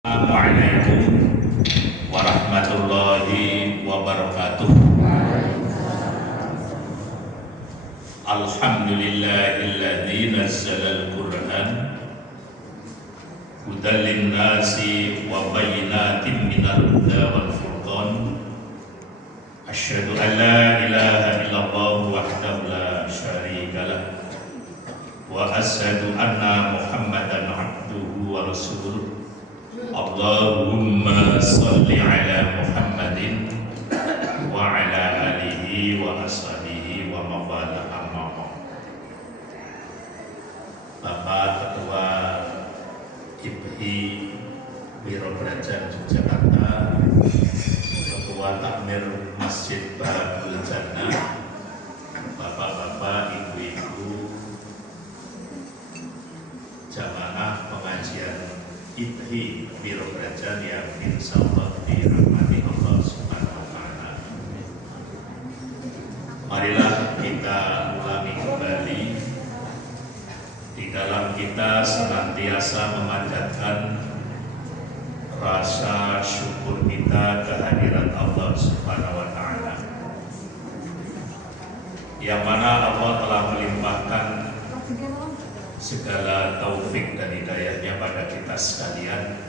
Assalamualaikum warahmatullahi wabarakatuh. Alhamdulillahilladzi nazzalal Qur'an hudan linnasi wa bayyinatin minal huda wal furqan. Asyhadu an la ilaha illallah wahdahu la syarika lah wa asyhadu anna Muhammadan abduhu wa rasuluh. Allahumma salli ala Muhammadin wa ala alihi wa ashabihi wa mawala amma. Bapak Ketua IPHI Wiro Brajan Yogyakarta, Ketua Takmir Masjid Bahabul Jannah, Bapak-bapak, ibu-ibu, jamaah pengajian IPHI Wiro Brajan yang insyaallah dirahmati Allah Subhanahu wa Ta'ala. Marilah kita ulangi kembali di dalam kita senantiasa memanjatkan rasa syukur kita kehadirat Allah Subhanahu wa Ta'ala, yang mana Allah telah melimpahkan segala taufik dan hidayahnya pada kita sekalian,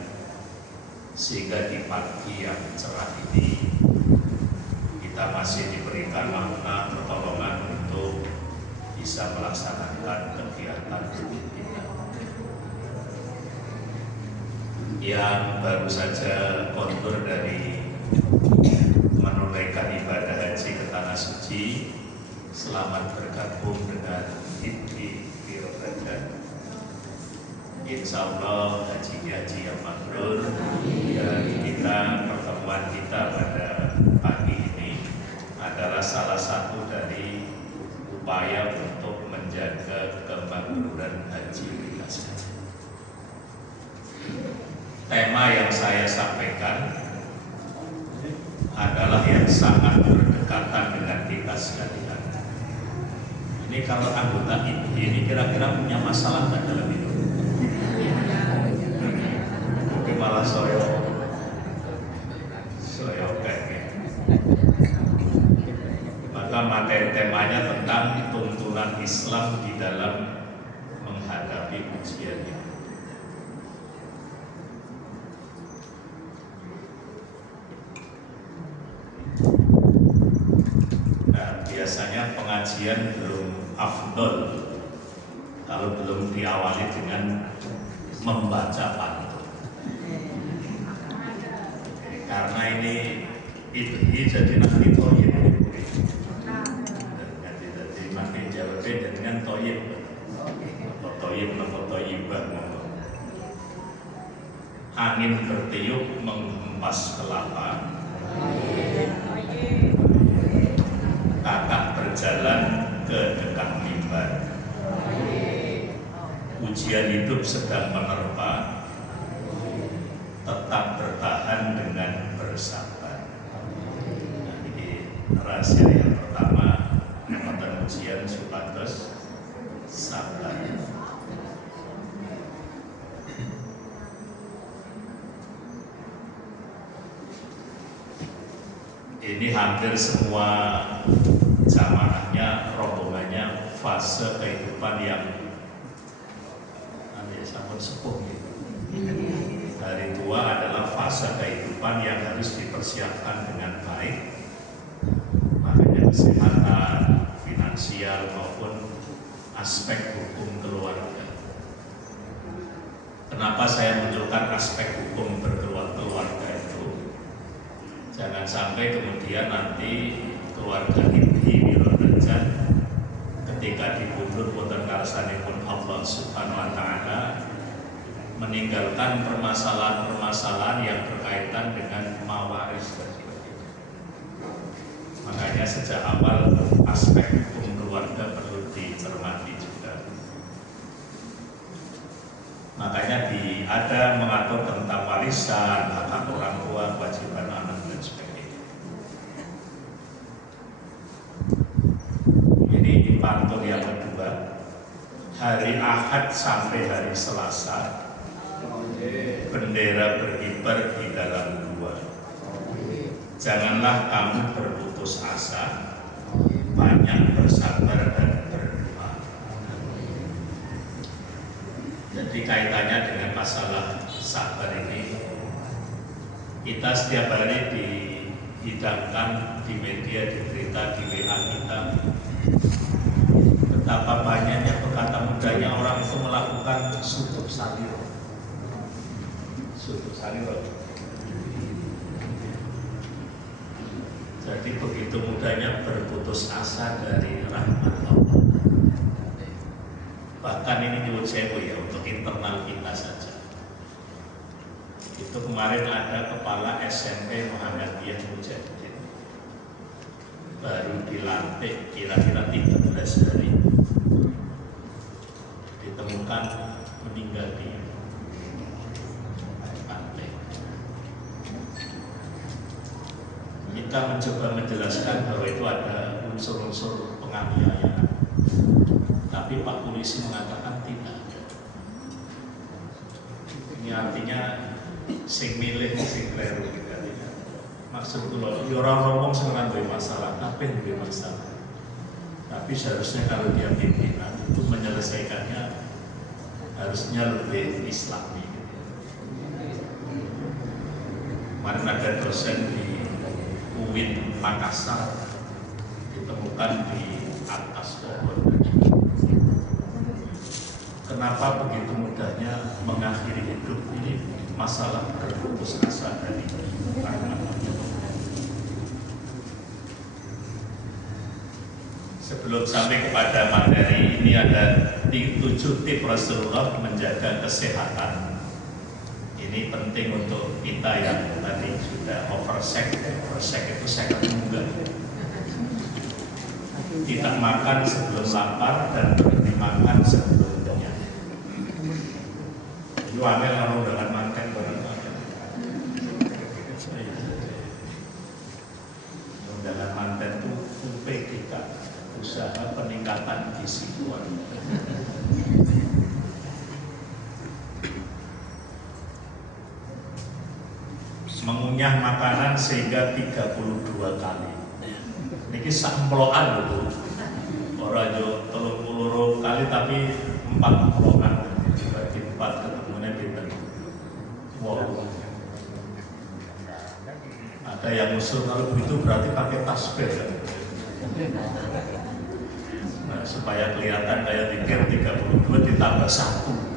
sehingga di pagi yang cerah ini kita masih diberikan makna pertolongan untuk bisa melaksanakan kegiatan kita yang baru saja kontur dari menunaikan ibadah haji ke tanah suci. Selamat bergabung dengan IPHI Wiro Brajan. Insya Allah haji yang mabrur, dan pertemuan kita pada pagi ini adalah salah satu dari upaya untuk menjaga kemakmuran haji kita saja. Tema yang saya sampaikan adalah yang sangat berdekatan dengan kita sekalian. Ini kalau anggota IPHI ini kira-kira punya masalah nggak dalam hidup? Mungkin malah soyo kayaknya. Maka materi temanya tentang tuntunan Islam di dalam menghadapi ujian ini. Nah, biasanya pengajian belum afdol kalau belum diawali dengan membaca pantun, karena ini jadi nanti toyib, jadi nanti jawabnya dengan toyib atau toyibah. Angin bertiup menghempas kelapa, kakak berjalan ke dekat mimbar. Ujian hidup sedang menerpa, tetap bertahan dengan bersabar. Nah, ini rahasia yang pertama, memang ujian supados sabar. Ini hampir semua jamaahnya, rombongannya fase kehidupan yang sampun sepuh gitu. Hari tua adalah fase kehidupan yang harus dipersiapkan dengan baik, makanya kesehatan, finansial maupun aspek hukum keluarga. Kenapa saya munculkan aspek hukum berkeluarga itu? Jangan sampai kemudian nanti keluarga IPHI Wiro Brajan ketika dibunuh wonten karsanipun Allah Subhanahu wa Ta'ala meninggalkan permasalahan-permasalahan yang berkaitan dengan mawaris dan sebagainya. Makanya sejak awal aspek hukum keluarga perlu dicermati juga. Makanya ada mengatur tentang warisan, hak orang tua, kewajiban anak dan sebagainya. Ini pantun yang kedua, hari Ahad sampai hari Selasa bendera berkibar di dalam gua. Janganlah kamu berputus asa, banyak bersabar dan berdoa. Jadi kaitannya dengan masalah sabar ini, kita setiap hari dihidangkan di media, di berita, di WA kita, betapa banyaknya berkata mudahnya orang itu melakukan sutup saliro. Sutup saliro. Jadi begitu mudahnya berputus asa dari rahmat Allah. Bahkan ini nyuwun sewu ya, untuk internal kita saja. Itu kemarin ada kepala SMP Muhammadiyah Mujahidin, baru dilantik kira-kira 13 hari, ditemukan meninggal di pantai. Kita mencoba menjelaskan bahwa itu ada unsur-unsur penganiayaan, tapi Pak Polisi mengatakan tidak ada. Ini artinya sing milih sing kleru gitu. Maksud kula ya ora ngomong sing ora duwe masalah, kabeh duwe masalah. Tapi seharusnya kalau dia pimpinan itu menyelesaikannya harusnya lebih islami. Kemarin ada dosen di UIN Makassar ditemukan di atas pohon. Kenapa begitu mudahnya mengakhiri hidup ini? Masalah berputus asa dari rahmat Allah. Sebelum sampai kepada materi ini, ada 7 tips Rasulullah menjaga kesehatan. Ini penting untuk kita yang tadi sudah oversek. Oversek itu saya munggah. Tidak makan sebelum lapar dan berhenti makan sebelum kenyang. Itu amel kalau dengan makan bareng-bareng. Undangan manten itu UPGK, usaha peningkatan gizi keluarga. Mengunyah makanan sehingga 32 kali. Niki sak emplokan lho. Ora yo 32 kali tapi 4 emplokan. Dibagi 4 ketemunya pinten. Wow. Ada yang usul kalau begitu berarti pakai tasbih kan? Nah, supaya kelihatan kayak pikir 32 ditambah 1.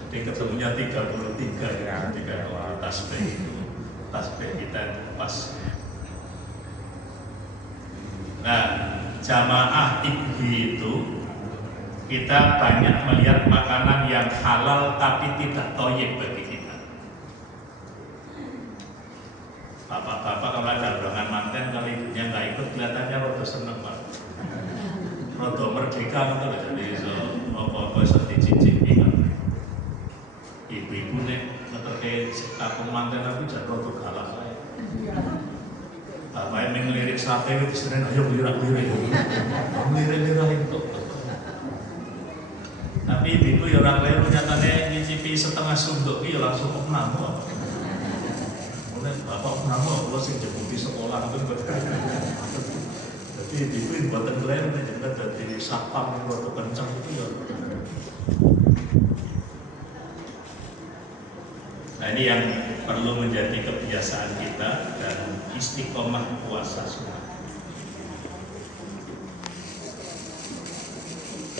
Jadi ketemunya 33 ya, 3 tasbih itu. Tasbih kita itu pas. Nah, jamaah IKBI itu kita banyak melihat makanan yang halal tapi tidak toyib bagi kita. Bapak-bapak kalau ada undangan manten, kalau ibunya nggak ikut kelihatannya rada seneng banget, rada merdeka gitu lah. Jadi so apa-apa iso dicicipi kan. Ibu-ibu nek ngeterke kakung manten aku jadi rada galak ae. Bapak yang ngelirik sate itu sering ayo lirak-lirik, lirik-lirik itu. Tapi ibu ya orang lain nyatanya nyicipi setengah sunduk ya langsung opnam. Mulai bapak opnam aku sing jebuti sekolah itu. Jadi ibu buatan lain juga dari sapam waktu kencang itu ya. Nah ini yang perlu menjadi kebiasaan kita dan istiqomah puasa sunnah.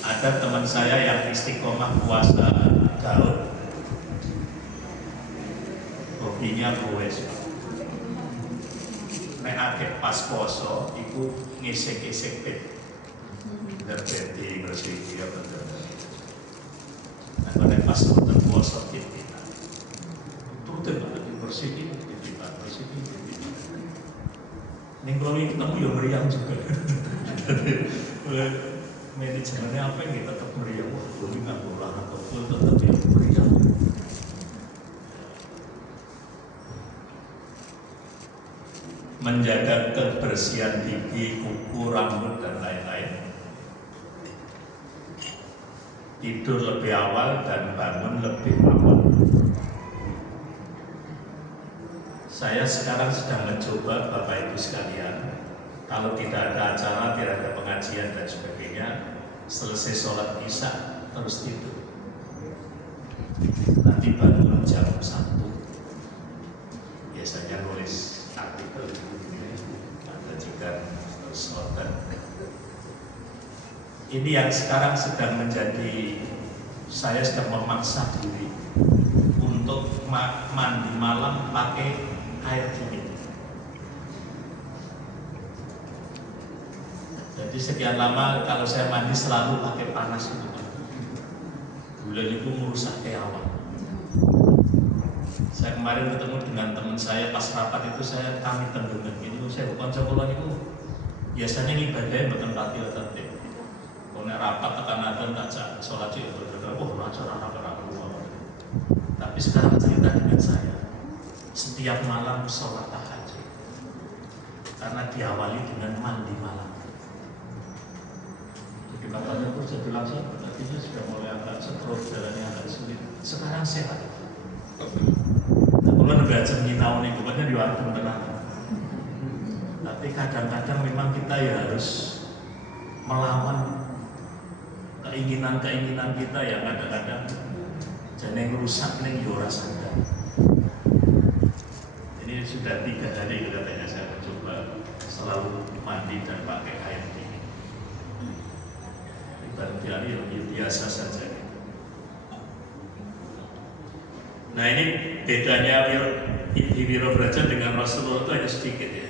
Ada teman saya yang istiqomah puasa Daud, hobinya goes. Nek akeh pas poso, iku ngisik-isik pit, berbedi bersih dia betul. Nah kalau pas nonton poso pit kita, tuh lagi bersih kita bersih kita. Ning kalau ketemu ya meriang juga. Manajemennya apa yang kita tetap meriang, belum nggak bola atau full tetap yang meriang. Menjaga kebersihan gigi, kuku, rambut dan lain-lain. Tidur lebih awal dan bangun lebih awal. Saya sekarang sedang mencoba Bapak Ibu sekalian, kalau tidak ada acara, tidak ada pengajian dan sebagainya, selesai sholat isya terus tidur. Nanti bangun jam 1, biasanya nulis artikel, ada juga terus order. Ini yang sekarang sedang menjadi, saya sedang memaksa diri untuk mandi malam pakai air dingin. Jadi sekian lama kalau saya mandi selalu pakai panas itu. Bulan itu merusak awak. Saya kemarin ketemu dengan teman saya pas rapat itu, kami tenggelam ini, saya konco kulon itu biasanya ibadahnya bukan pati tertib. Kalau rapat tekan adan tak sholat itu berbeda. Oh, acara apa-apa. Tapi sekarang cerita dengan saya, setiap malam sholat tahajud, karena diawali dengan mandi malam. Jadi katanya aku jadi langsung, tadinya sudah mulai agak stroke, jalannya agak sulit. Sekarang sehat. Nah, kalau negara tahun itu kan di waktu tenang. Tapi kadang-kadang memang kita ya harus melawan keinginan-keinginan kita yang kadang-kadang jadi rusak nih yora sadar. Ini sudah 3 hari katanya saya mencoba selalu mandi dan pakai air dingin. Barangkali lebih biasa saja. Nah, ini bedanya Ibnu Wirabraja dengan Rasulullah itu hanya sedikit ya.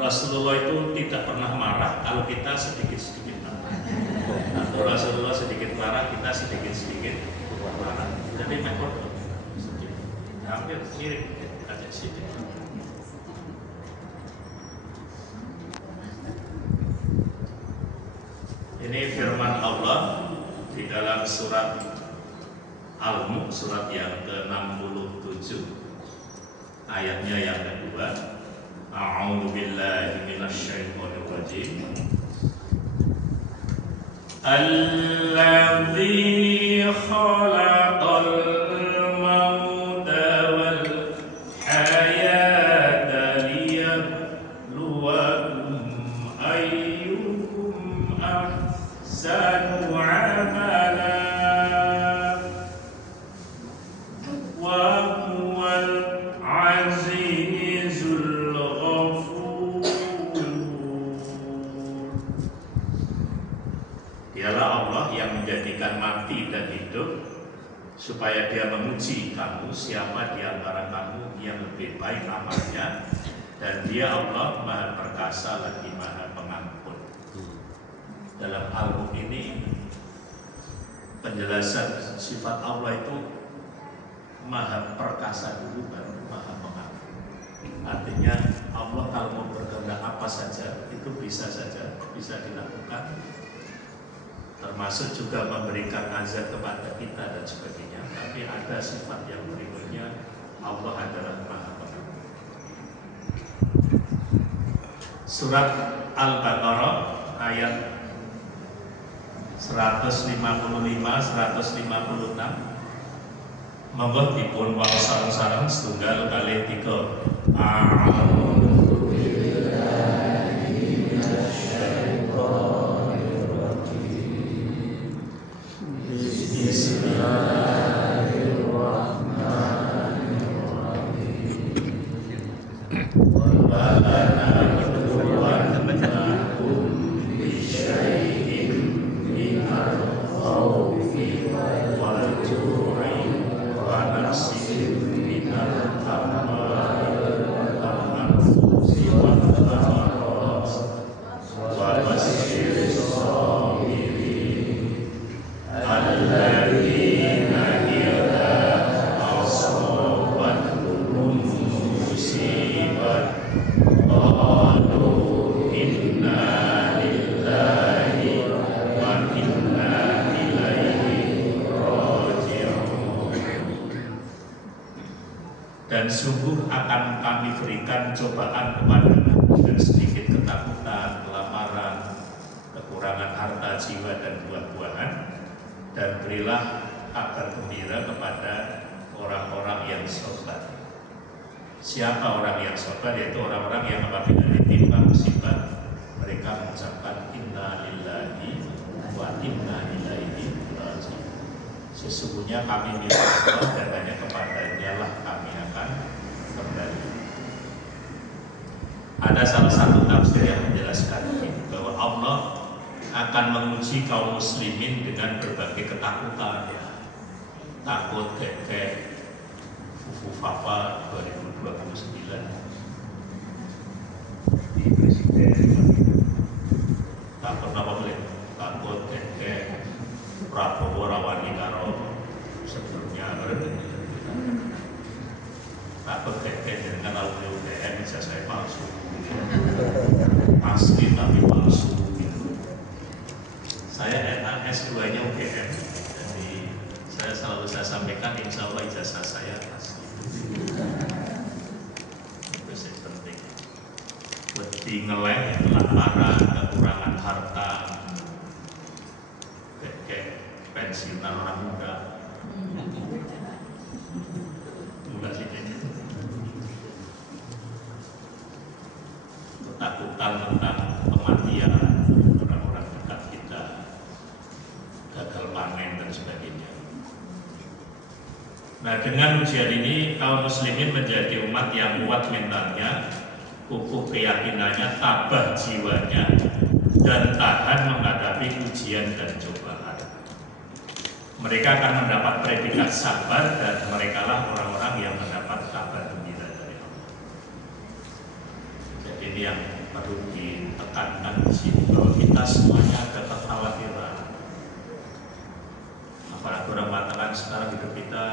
Rasulullah itu tidak pernah marah kalau kita sedikit-sedikit marah. Atau Rasulullah sedikit marah, kita sedikit-sedikit marah. Jadi metode hampir mirip, ada sedikit. Ini firman Allah di dalam surat Al-Mulk, surat yang ke-67, ayatnya yang kedua. A'udzu billahi minasyaitonir rajim. Alladzi khalaqal mauta wal hayata liyabluwakum ayyukum ahsanu amala wa huwal azizul ghafur. Dialah Allah yang menjadikan mati dan hidup supaya Dia menguji kamu siapa di antara kamu yang lebih baik amalnya, dan Dia Allah Maha Perkasa lagi Maha Pengampun. Dalam Al-Mulk ini penjelasan sifat Allah itu Maha Perkasa dulu baru Maha Pengampun. Artinya Allah kalau mau berkehendak apa saja itu bisa saja, bisa dilakukan, termasuk juga memberikan azab kepada kita dan sebagainya. Tapi ada sifat yang berikutnya, Allah adalah Maha Pengampun. Surat Al-Baqarah ayat 155, 156. Monggo dipun waos sareng setunggal kalih 3. A'udzu billahi minasyaitonir rajim. Bismillahirrahmanirrahim. Wa dan sungguh akan kami berikan cobaan kepadamu dengan sedikit ketakutan, kelaparan, kekurangan harta, jiwa, dan buah-buahan, dan berilah kabar gembira kepada orang-orang yang sabar. Siapa orang yang sabar? Yaitu orang-orang yang apabila ditimpa musibah mereka mengucapkan inna lillahi wa inna ilaihi raji'un. Sesungguhnya kami milik Allah dan hanya kepadanya lah kami akan kembali. Ada salah satu tafsir yang menjelaskan bahwa Allah akan menguji kaum muslimin dengan berbagai ketakutan, ya. Takut kayak Fufafa 2029 di presiden. Takut apa boleh? Takut kayak Prabowo rawani karo sebelumnya. Takut kayak dengan alumni UGM bisa saya palsu, pasti tapi palsu gitu. Saya enak S2-nya UGM, jadi saya sampaikan insya Allah ijazah saya asli. Itu sih penting. Wedi ngeleng, kelaparan, kekurangan harta, kayak pensiunan orang muda. Enggak sih kayaknya. Ketakutan tentang kematian orang-orang dekat kita, gagal panen dan sebagainya. Nah, dengan ujian ini kaum muslimin menjadi umat yang kuat mentalnya, kukuh keyakinannya, tabah jiwanya, dan tahan menghadapi ujian dan cobaan. Mereka akan mendapat predikat sabar dan merekalah orang-orang yang mendapat kabar gembira dari Allah. Jadi ini yang perlu ditekankan di sini, bahwa kita semuanya ada kekhawatiran. Apalagi orang mengatakan sekarang hidup kita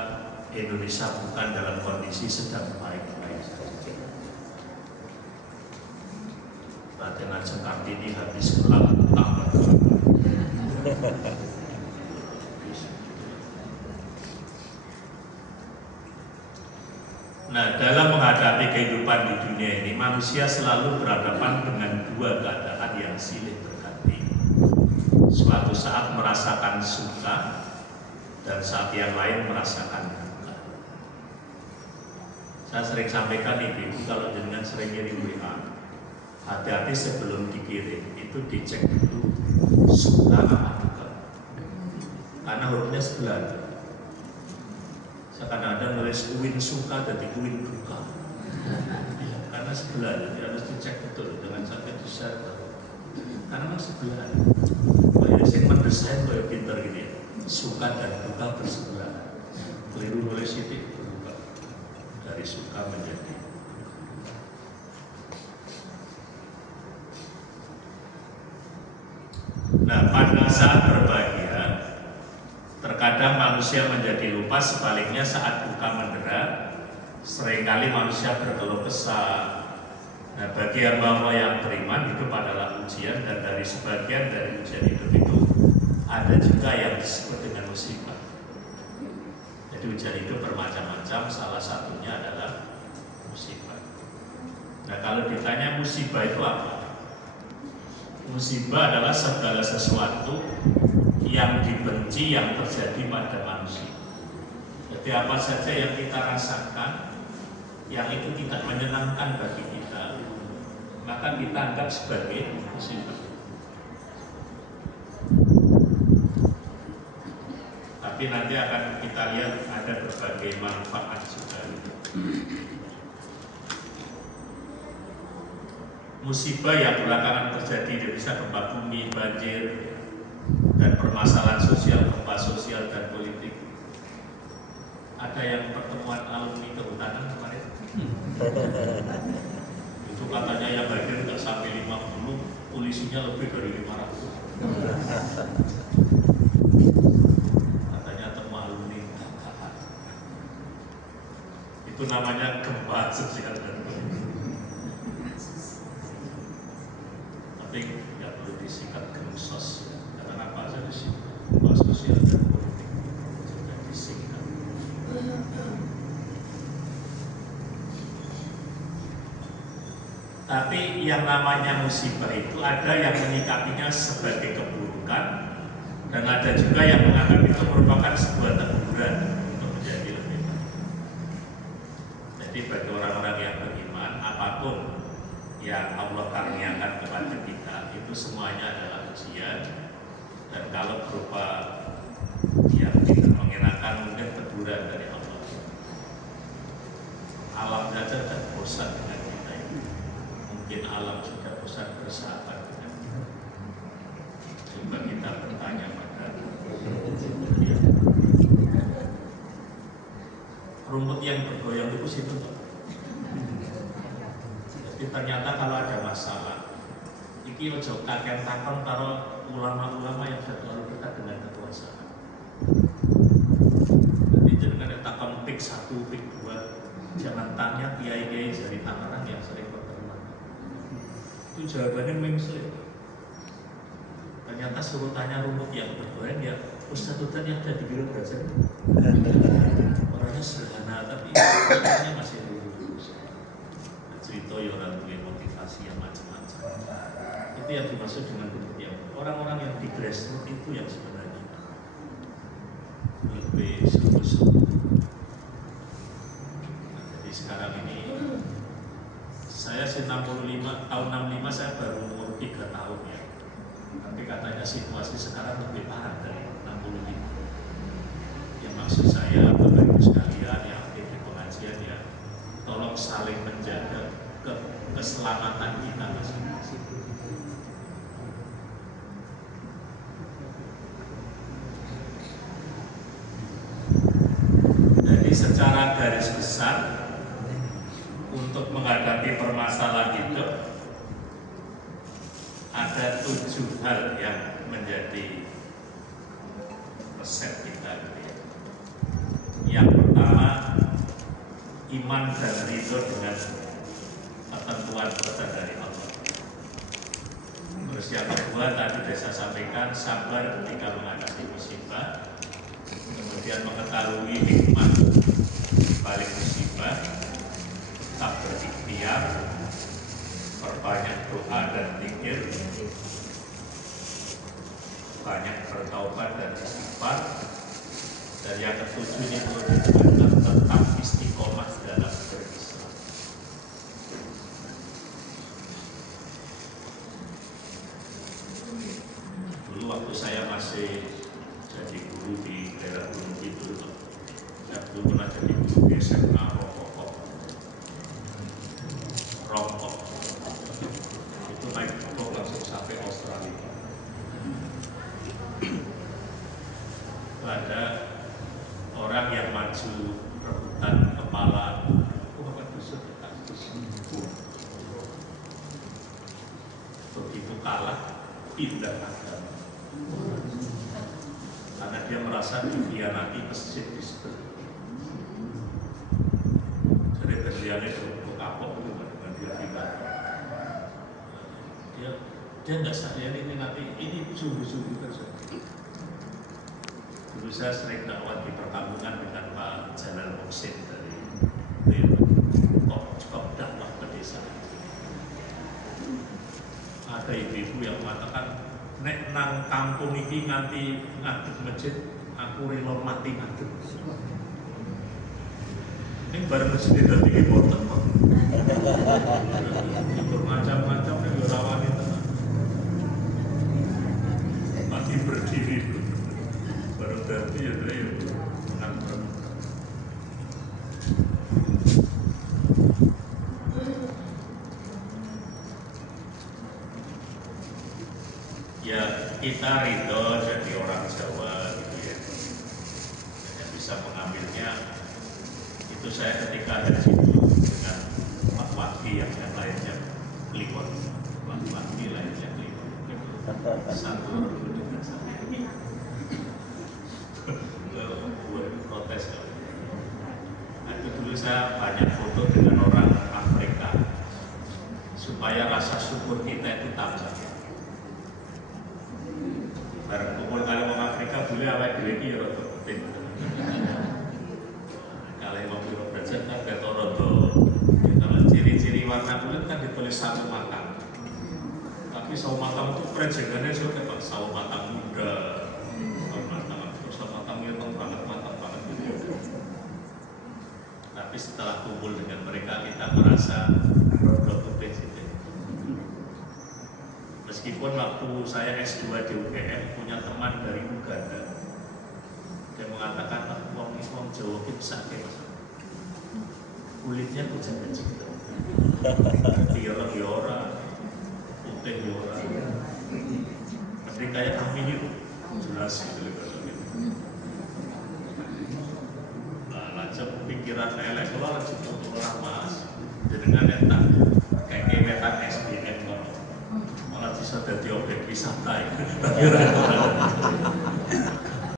Indonesia bukan dalam kondisi sedang baik-baik saja. Raden Ajeng Kartini habis pulang tambah. Nah, dalam menghadapi kehidupan di dunia ini, manusia selalu berhadapan dengan dua keadaan yang silih berganti. Suatu saat merasakan suka, dan saat yang lain merasakan. Saya sering sampaikan ibu, kalau jenengan sering kirim WA, hati-hati sebelum dikirim itu dicek dulu suka apa duka, karena hurufnya sebelah. Saya kadang-kadang nulis uin suka dan uin duka, ya, karena sebelah, jadi harus dicek betul dengan sampai di-share, karena memang sebelah. Banyak yang mendesain kayak pinter gitu ya, suka dan duka bersebelah, keliru nulis titik. Dari suka menjadi. Nah, pada saat berbahagia, terkadang manusia menjadi lupa, sebaliknya saat duka mendera, seringkali manusia berkeluh kesah. Nah, bagi hamba yang beriman, hidup adalah ujian, dan dari sebagian dari ujian hidup itu ada juga yang disebut dengan musibah. Jadi ujian hidup bermacam-macam, salah satunya adalah musibah. Nah, kalau ditanya musibah itu apa? Musibah adalah segala sesuatu yang dibenci yang terjadi pada manusia. Jadi apa saja yang kita rasakan, yang itu tidak menyenangkan bagi kita, maka kita anggap sebagai musibah. Tapi nanti akan kita lihat ada berbagai manfaat juga. Musibah yang belakangan terjadi di Indonesia, gempa bumi, banjir, dan permasalahan sosial, gempa sosial dan politik. Ada yang pertemuan alumni kehutanan kemarin. Itu katanya yang hadir nggak sampai 50, polisinya lebih dari 500. Itu namanya gempa sosial dan politik. Tapi nggak perlu disingkat gemsos, karena apa saja disingkat gempa sosial dan politik juga disingkat. Tapi yang namanya musibah itu ada yang menyikapinya sebagai keburukan, dan ada juga yang menganggap itu merupakan sebuah teguran untuk menjadi lebih baik. Jadi bagi orang-orang apapun yang Allah karuniakan kepada kita itu semuanya adalah ujian, dan kalau berupa yang tidak mengenakan mungkin teguran dari Allah. Alam saja sudah bosan dengan kita ini, mungkin alam sudah bosan bersahabat dengan kita. Coba kita bertanya pada dia. Rumput yang bergoyang itu situ. Jadi ternyata kalau ada masalah, iki ojo kakek takon karo ulama-ulama yang sudah terlalu dekat dengan kekuasaan. Jadi jangan takon pik 1, pik 2, jangan tanya kiai-kiai dari Tangerang yang sering berteman. Itu jawabannya mengsel. Ternyata suruh tanya rumput yang bergoyang ya ustadz yang ada di biro belajar. Orangnya sederhana tapi orangnya masih lurus. Cerita ya orang punya motivasi yang macam-macam. Itu yang dimaksud dengan rumput yang orang-orang yang di grassroots itu yang sebenarnya lebih sungguh-sungguh. Nah, jadi sekarang ini saya 65 tahun 65 saya baru umur 3 tahun ya. Tapi katanya situasi sekarang lebih parah dari 65. Yang maksud saya Bapak Ibu sekalian yang aktif di pengajian ya, tolong saling menjaga keselamatan kita masing-masing. Jadi secara garis besar untuk menghadapi permasalahan hidup ada 7 hal yang menjadi resep kita gitu ya. Yang pertama, iman dan ridho dengan ketentuan kehendak dari Allah. Terus yang kedua tadi saya sampaikan, sabar ketika menghadapi musibah, kemudian mengetahui hikmah balik musibah, tetap berikhtiar, perbanyak doa dan zikir, banyak bertaubat dan istighfar, dan yang ketujuhnya perlu ditekankan tetap istiqomah dalam berislam. Dulu waktu saya masih jadi guru di daerah Gunung Kidul, saya dulu pernah jadi guru di SMA Rongkok. Itu naik motor langsung sampai Australia. Ada orang yang maju rebutan kepala begitu kalah pindah agama karena dia merasa dikhianati masjid di situ. Jadi berliannya untuk kapok dengan dia pindah. Dia nggak sadar ini nanti ini sungguh-sungguh terjadi. Dulu saya sering dakwah di perkampungan dengan Pak Jalal Muksin dari Kop dakwah pedesaan. Ada ibu-ibu yang mengatakan, nek nang kampung ini nganti ngadep masjid, aku rela mati ngadep. Ini bareng masjid dari reporter kok. Bermacam-macam yang rawani tenang. Mati berdiri. Baru ganti ya mengantar. Ya kita ridho jadi orang Jawa gitu ya. Yang bisa mengambilnya itu saya ketika ada di situ dengan Pak Waki yang lainnya kliwon, Pak Waki lainnya kliwon. Satu dengan saya. Buat protes kali. Nah, itu dulu saya banyak foto dengan orang Afrika supaya rasa syukur kita itu tambah. Bareng kumpul kali orang Afrika boleh awal diri ya rada penting. Kalau mau biro belajar kan kata rodo. Kalau ciri-ciri warna kulit kan ditulis sawo matang. Tapi sawo matang itu prejengannya juga Pak, sawo matang muda. Tapi setelah kumpul dengan mereka kita merasa waktu saya S2 di UGM punya teman dari Uganda. Dia mengatakan, wong Jawa ki sakit. Kulitnya tuh kecil. Ireng ya ora, putih ya ora. Mesti kayak kami itu jelas gitu. Nah, lajeng pikiran elek kula lajeng tutulah Mas. Jenengan entak kayak kewetan SDM kok. Malah bisa dadi objek wisata itu.